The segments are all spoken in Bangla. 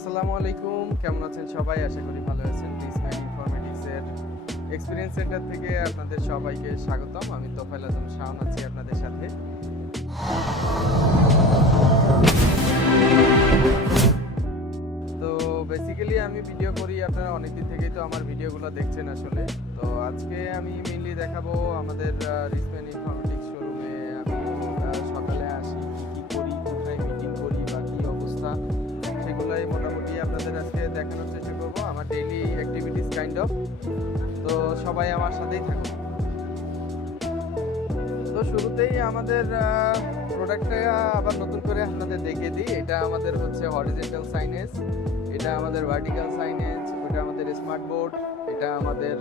আসসালামু আলাইকুম। কেমন আছেন সবাই? আশা করি ভালো আছেন। ডিসম্যান ইনফরমেটিক্সের এক্সপিরিয়েন্স সেন্টার থেকে আপনাদের সবাইকে স্বাগতম। আমি তোফাইল আজম শাওন আছি আপনাদের সাথে। তো বেসিক্যালি আমি ভিডিও করি। আপনারা অনেকদিন থেকেই তো আমার ভিডিওগুলো দেখছেন আসলে। তো আজকে আমি মেইনলি দেখাবো আমাদের রিসম্যান ইনফরমেটিক্স শোরুমে আমি আহ, অ্যাক্টিভিটিস তো সবাই আমার সাথেই থাকুন তো শুরুতেই আমাদের প্রোডাক্টটা আবার নতুন করে আপনাদের দেখিয়ে দিই। এটা আমাদের হচ্ছে হরিজেন্টাল সাইনেজ এটা আমাদের ভার্টিক্যাল সাইনেজ ওটা আমাদের স্মার্ট বোর্ড এটা আমাদের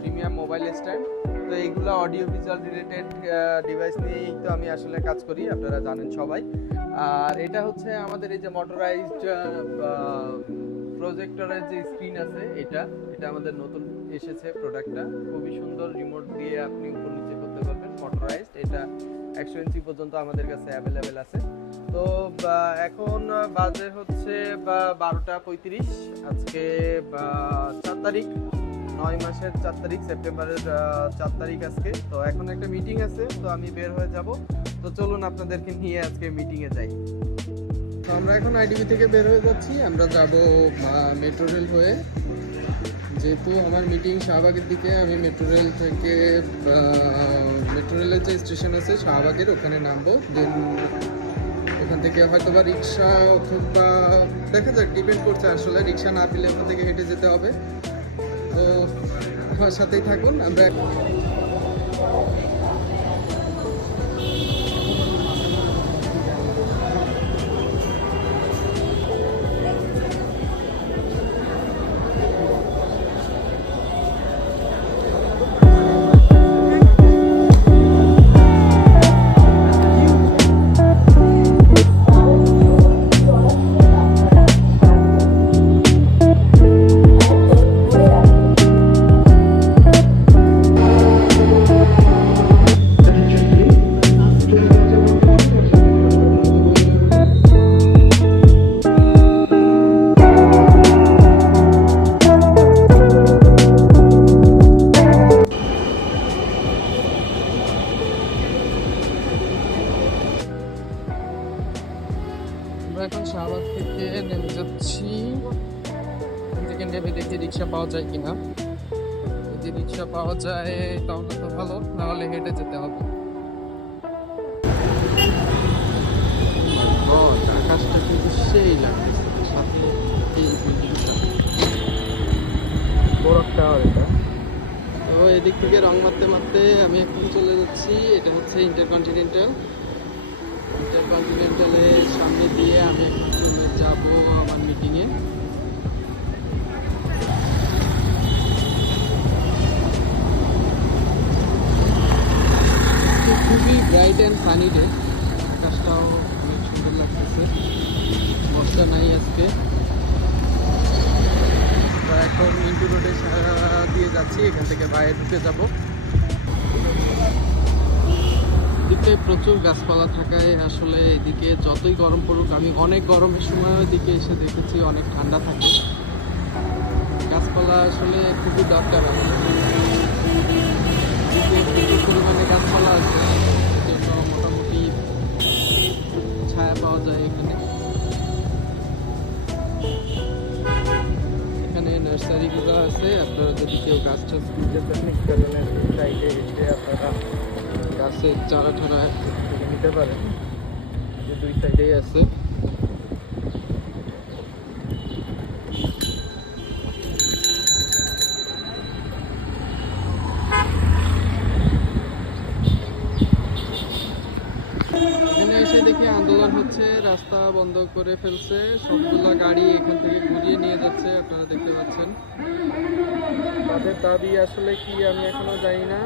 প্রিমিয়াম মোবাইল স্ট্যান্ড তো এইগুলো অডিও ভিজুয়াল রিলেটেড ডিভাইস নিয়েই তো আমি আসলে কাজ করি, আপনারা জানেন সবাই। আর এটা হচ্ছে আমাদের এই যে মোটরাইজড প্রজেক্টরের যে স্ক্রিন আছে, এটা এটা আমাদের নতুন এসেছে প্রোডাক্টটা খুবই সুন্দর রিমোট দিয়ে আপনি উপর নিচে করতে পারবেন মোটরাইজড এটা একশো ইঞ্চি পর্যন্ত আমাদের কাছে অ্যাভেলেবেল আছে। তো এখন বাজে হচ্ছে বারোটা পঁয়ত্রিশ। আজকে চার তারিখ, নয় মাসের চার তারিখ, সেপ্টেম্বরের চার তারিখ আজকে। তো, এখন একটা মিটিং আছে, তো আমি বের হয়ে যাব। তো চলুন আপনাদেরকে নিয়ে আজকে মিটিংয়ে যাই। তো আমরা এখন আইডিবি থেকে বের হয়ে যাচ্ছি। আমরা যাব মেট্রো রেল হয়ে। যেহেতু আমার মিটিং শাহবাগের দিকে, আমি মেট্রো রেল থেকে মেট্রো রেলের যে স্টেশন আছে শাহবাগের, ওখানে নামবো। দেন ওখান থেকে হয়তো বা রিক্সা অথবা, দেখা যাক ডিপেন্ড করছে আসলে। রিক্সা না পেলে ওখান থেকে হেঁটে যেতে হবে। তো আমার সাথেই থাকুন, আমরা যাচ্ছি থেকে দেখি রিক্সা পাওয়া যায় কিনা। যদি রিক্সা পাওয়া যায় তাহলে তো ভালো নাহলে হেঁটে যেতে হবে। ও আকাশটা কিন্তু সেই লাগতেছে সাথে এই বিল্ডিংটা বড় টাওয়ার এটা। তো এদিক থেকে রং মারতে মারতে আমি এখন চলে যাচ্ছি এটা হচ্ছে ইন্টারকন্টিনেন্টাল ইন্টারকন্টিনেন্টালের সামনে দিয়ে আমি যাব আমার মিটিংয়ে খুবই ব্রাইট অ্যান্ড সানি ডে আকাশটাও অনেক সুন্দর লাগতেছে। বর্ষা নাই আজকে। এখন মিন্টু রোডে দিয়ে যাচ্ছি। এখান থেকে বাইরে ঢুকে যাব। এদিকে প্রচুর গাছপালা থাকায় আসলে এদিকে যতই গরম পড়ুক, আমি অনেক গরমের সময় এদিকে এসে দেখেছি অনেক ঠান্ডা থাকে। গাছপালা আসলে খুবই দরকার পরিমাণে গাছপালা আছে মোটামুটি ছায়া পাওয়া যায় এখানে। নার্সারিগুলো আছে, আপনারা যদি কেউ গাছ টাছ কিনতে চান কারণে সাইডে এসে আপনারা গাছের চারা থেকে নিতে পারেন। যে দুই সাইডেই আছে। হচ্ছে, রাস্তা বন্ধ করে ফেলছে, সবগুলা গাড়ি এখান থেকে ঘুরিয়ে নিয়ে যাচ্ছে, আপনারা দেখতে পাচ্ছেন। তাদের দাবি আসলে কি আমি এখনও জানি না।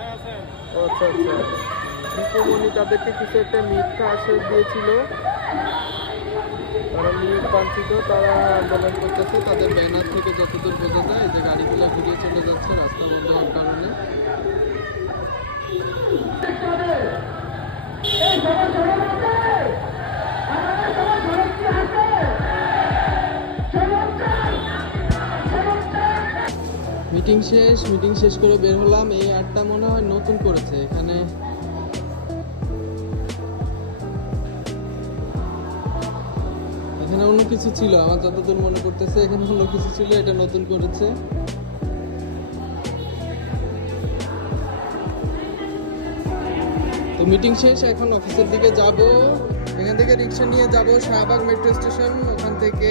আচ্ছা আচ্ছা। দীপমণি তাদেরকে কিছু একটা মিথ্যা আশ্বাস দিয়েছিল। তারা নিয়োগ বাঞ্ছিত তারা আন্দোলন করতেছে। তাদের ব্যানার থেকে যতদূর বোঝা যায় যে গাড়িগুলো ঘুরিয়ে চলে যাচ্ছে রাস্তা মিটিং শেষ মিটিং শেষ করে বের হলাম। এই আটটা মনে হয় নতুন করেছে, এখানে এখানে অন্য কিছু ছিল, আমার যতদূর মনে করতেছে এখানে অন্য কিছু ছিল, এটা নতুন করেছে। তো মিটিং শেষ, এখন অফিসের দিকে যাব। এখান থেকে রিক্সা নিয়ে যাব, শাহবাগ মেট্রো স্টেশন ওখান থেকে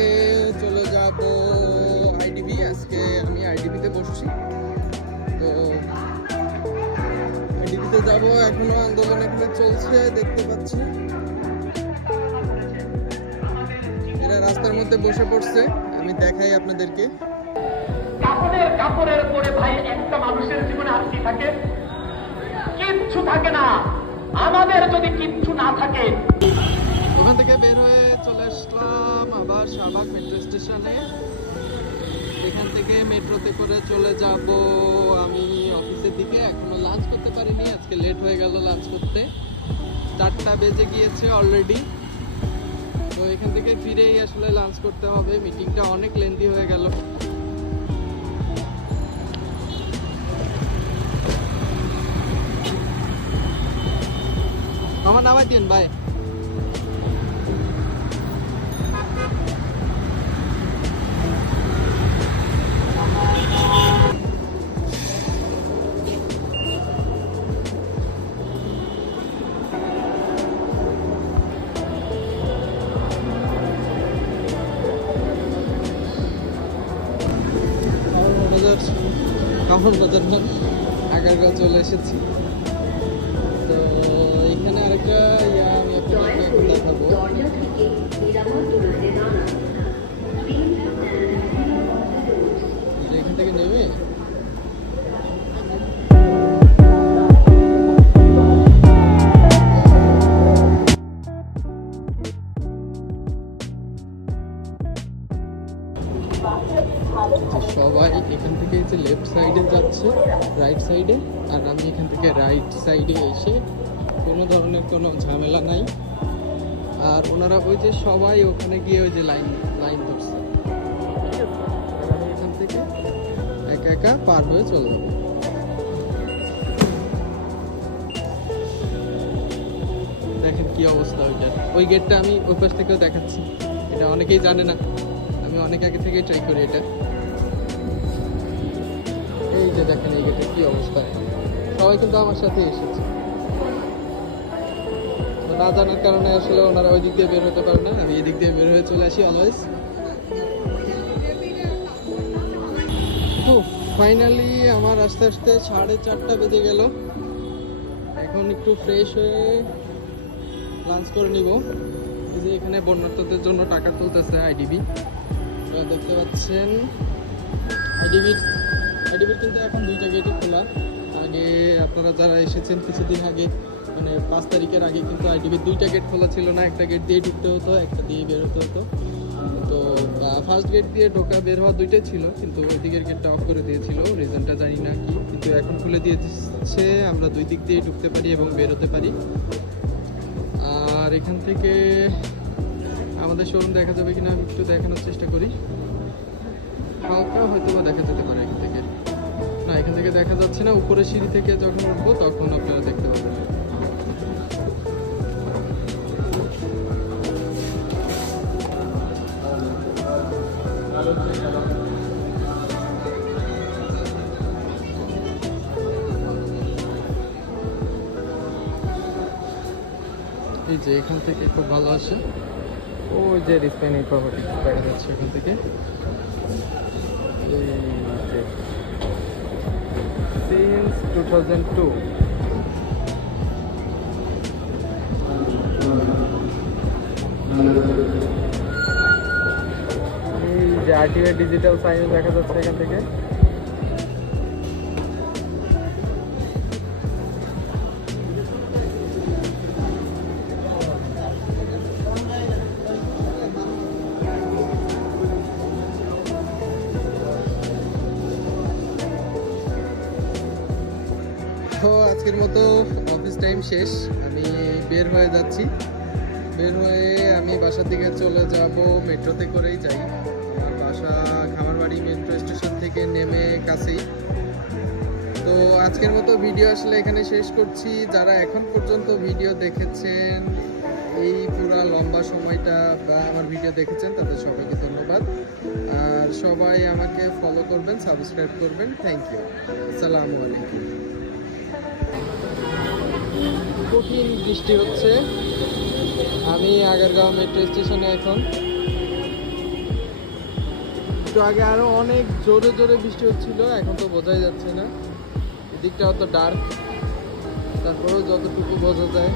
এখানে দেখতে পাচ্ছি। এরা রাস্তার মধ্যে বসে পড়ছে। আমি দেখাই আপনাদেরকে। কাপড়ের কাপড়ের পরে ভাই একটা মানুষের জীবনে আর কি থাকে। কিচ্ছু থাকে না। আমাদের যদি কিচ্ছু না থাকে। ওখান থেকে বের হয়ে চলে আসলাম আবার শাহবাগ মেট্রো স্টেশনে এখান থেকে মেট্রোতে করে চলে যাব। আমি অফিসের দিকে এখনও লাঞ্চ করতে পারিনি। আজকে লেট হয়ে গেল লাঞ্চ করতে। চারটা বেজে গিয়েছে অলরেডি তো এখান থেকে ফিরেই আসলে লাঞ্চ করতে হবে। মিটিংটা অনেক লেন্দি হয়ে গেল। আমার নামাই দিন ভাই বাজার না আগারগাঁও চলে এসেছি। তো এখানে আরেকটা আমি আপনাকে দেখাবো। সবাই এখান থেকে যে লেফট সাইডে যাচ্ছে রাইট সাইডে আর আমি এখান থেকে রাইট সাইডে এসে কোনো ধরনের কোনো ঝামেলা নাই। আর ওনারা ওই যে সবাই ওখানে গিয়ে ওই যে লাইন লাইন ধরছে। এখান থেকে একা একা পার হয়ে চলে যাব। দেখেন কি অবস্থা ওইটার। ওই গেটটা আমি ওই পাশ থেকেও দেখাচ্ছি। এটা অনেকেই জানে না। আমি অনেক আগে থেকেই ট্রাই করি এটা। এই যে দেখেন এই গেটের কি অবস্থা। সবাই কিন্তু আমার সাথে এসেছে। না জানার কারণে আসলে ওনারা ওই দিক দিয়ে বের হতে পারে না। আমি এই দিক দিয়ে বের হয়ে চলে আসি অলওয়েজ ফাইনালি আমার আস্তে আস্তে সাড়ে চারটা বেজে গেল। এখন একটু ফ্রেশ হয়ে লাঞ্চ করে নিব। এই যে এখানে বন্যার্থদের জন্য টাকা তুলতেছে আইডিবি দেখতে পাচ্ছেন। আইডিবির আইডিবির কিন্তু এখন দুইটা গেটই খোলা। আগে আপনারা যারা এসেছেন কিছুদিন আগে মানে পাঁচ তারিখের আগে কিন্তু আইডিবির দুইটা গেট খোলা ছিল না। একটা গেট দিয়ে ঢুকতে হতো, একটা দিয়ে বের হতে। তো ফার্স্ট গেট দিয়ে ঢোকা, বের হওয়া দুইটাই ছিল, কিন্তু ওই দিকের গেটটা অফ করে দিয়েছিল। রিজনটা জানি না কি, কিন্তু এখন খুলে দিয়ে দিচ্ছে আমরা দুই দিক দিয়ে ঢুকতে পারি এবং বের হতে পারি। আর এখান থেকে আমাদের শোরুম দেখা যাবে কিনা আমি একটু দেখানোর চেষ্টা করি। হালকা হয়তো বা দেখা যেতে পারে এখান থেকে। না, এখান থেকে দেখা যাচ্ছে না। উপরে সিঁড়ি থেকে যখন উঠবো তখন আপনারা দেখতে পাবেন। এই যে এখান থেকে খুব ভালো আসে। ওই যে রিসপেনিং প্রপার্টি দেখা যাচ্ছে এখান থেকে। সিন্স টু থাউজেন্ড টু এই যে আরটিআই ডিজিটাল সাইন দেখা যাচ্ছে এখান থেকে। আজকের মতো অফিস টাইম শেষ। আমি বের হয়ে যাচ্ছি। বের হয়ে আমি বাসার দিকে চলে যাব মেট্রোতে করেই যাই। আমার বাসা খামারবাড়ি মেট্রো স্টেশন থেকে নেমে কাছেই। তো আজকের মতো ভিডিও আসলে এখানে শেষ করছি। যারা এখন পর্যন্ত ভিডিও দেখেছেন, এই পুরা লম্বা সময়টা বা আমার ভিডিও দেখেছেন, তাদের সবাইকে ধন্যবাদ। আর সবাই আমাকে ফলো করবেন সাবস্ক্রাইব করবেন। থ্যাংক ইউ আসসালামু আলাইকুম। কঠিন বৃষ্টি হচ্ছে। আমি আগারগাঁও মেট্রো স্টেশনে এখন। একটু আগে আরও অনেক জোরে জোরে বৃষ্টি হচ্ছিল, এখন তো বোঝাই যাচ্ছে না। এদিকটা অত ডার্ক তারপরেও যতটুকু বোঝা যায়।